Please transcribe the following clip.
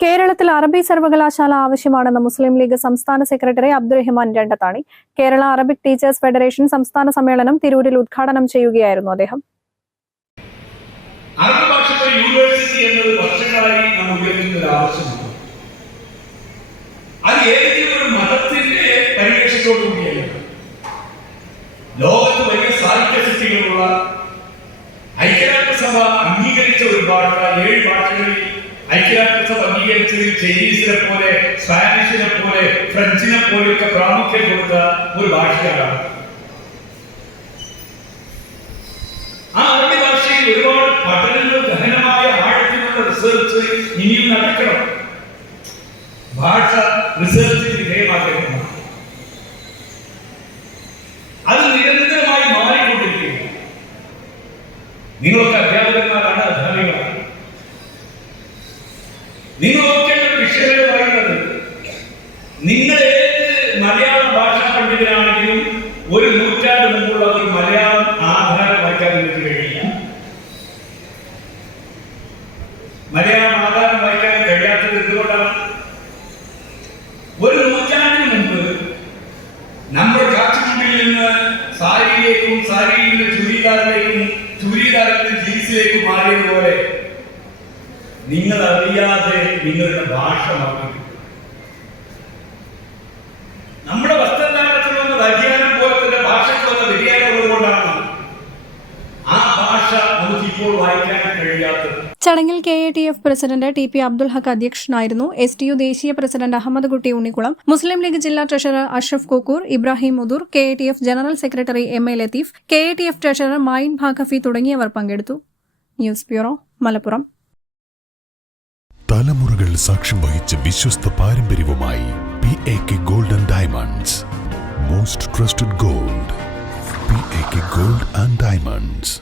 കേരളത്തിൽ അറബി സർവകലാശാല ആവശ്യമാണെന്ന് മുസ്ലിം ലീഗ് സംസ്ഥാന secretary Abdurahiman Randathani Kerala Arabic teachers federation സംസ്ഥാന സമ്മേളനം തിരൂരിൽ ഉദ്ഘാടനം ചെയ്യുകയായിരുന്നു അദ്ദേഹം. മതത്തിന്റെ വലിയ ഐക്യരാഷ്ട്രസഭ അംഗീകരിച്ച ഒരു ഭാഷ ഏഴ് ഭാഷകളിൽ ഐക്യരാഷ്ട്രസഭ അംഗീകരിച്ചതിൽ ചൈനീസിനെ പോലെ സ്പാനിഷിനെ പോലെ ഫ്രഞ്ചിനെ പോലെയൊക്കെ പ്രാമുഖ്യം കൊടുത്ത ഒരു ഭാഷയാണ്. ആ അറബി ഭാഷയിൽ ഒരുപാട് പഠനങ്ങൾ ഗഹനമായ ആഴത്തിലുള്ള റിസർച്ച് ഇനിയും നടക്കണം. ഭാഷ റിസർച്ചിന് വിധേയമാക്കണം അത് നിരന്തരമായി മാറിക്കൊണ്ടിരിക്കുകയാണ്. നിങ്ങളൊക്കെ നിങ്ങൾ ഏത് മലയാള ഭാഷാ പണ്ഡിതനാണെങ്കിലും ഒരു നൂറ്റാണ്ട് മുമ്പുള്ള ഒരു മലയാളം ആധാരം വായിക്കാൻ നിങ്ങൾക്ക് കഴിയില്ല. മലയാളം ആധാരം വായിക്കാൻ കഴിയാത്തത് എന്തുകൊണ്ടാണ്? ഒരു നൂറ്റാണ്ടിന് മുമ്പ് നമ്മൾ കാച്ചുകുണ്ടിൽ നിന്ന് സാരിയിലേക്കും സാരിയിൽ നിന്ന് ചുരിദാറിലേക്കും ചുരിദാറിൽ നിന്ന് ജീൻസിലേക്കും മാറിയതുപോലെ നിങ്ങൾ അറിയാതെ നിങ്ങളുടെ ഭാഷ മാറി കഴിയാത്തത്. ചടങ്ങിൽ K A T F president T P Abdul Haq അധ്യക്ഷനായിരുന്നു. എസ് ടി യു ദേശീയ പ്രസിഡന്റ് അഹമ്മദ് കുട്ടി ഉണ്ണിക്കുളം മുസ്ലിം ലീഗ് ജില്ലാ treasurer Ashraf Kookkur Ibrahim Mudur K A T F general secretary M A Latheef K A T F treasurer Mayin ഭാഗഫി തുടങ്ങിയവർ പങ്കെടുത്തു. News bureau Malappuram. തലമുറകൾ സാക്ഷ്യം വഹിച്ച വിശ്വസ്ത പാരമ്പര്യവുമായി P A K golden diamonds. Most trusted gold P A K gold and diamonds.